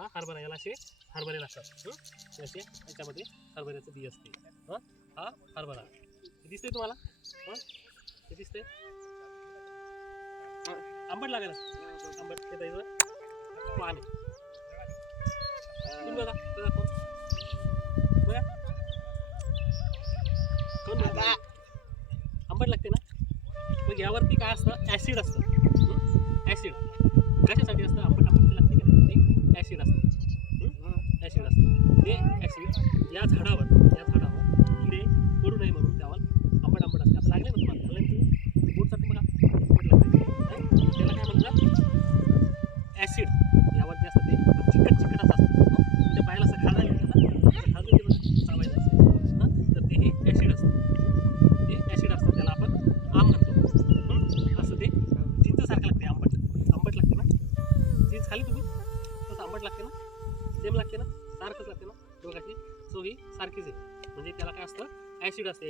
हा हरभरा याला असे हरभरे लागतात. असे याच्यामध्ये हरभऱ्याचं बी असते. हं? हा हरभरा. दिसतंय तुम्हाला? हं? हे दिसतंय? हं, आंबट लागेल. आंबट द्यायचं पाणी. तुम्ही बघा बघा कोण? बघा. कोण बघा? आंबट लागते ना? मग यावरती काय असतं? ॲसिड असतं. ॲसिड असतं ते ॲसिड या झाडावर या झाडावर किडे पडू नये म्हणून त्यावर आंबट आंबट असते. आता लागले ना तुम्हाला? खाल्लं ना तुम्ही? बोटसाठी बघा. त्याला काय म्हणतात? ॲसिड यावर जे असतं ते एकदम चिकट चिकट असं असतं. हं? तुमच्या पायाला असं खाज आली ना ते खाजून ते चावायचं असतं. हं? तर ते हे ॲसिड असतं. ते ॲसिड असतं. त्याला आपण आम म्हणतो. असं ते चिंचसारखं लागते आंबट. आंबट लागते ना? चिंच खाली तुम्ही? तसं आंबट लागते ना? सेम लागते ना? सारखंच लागते ना दोघांची. सो ही सारखीच आहे. म्हणजे त्याला काय असतं? ॲसिड असते.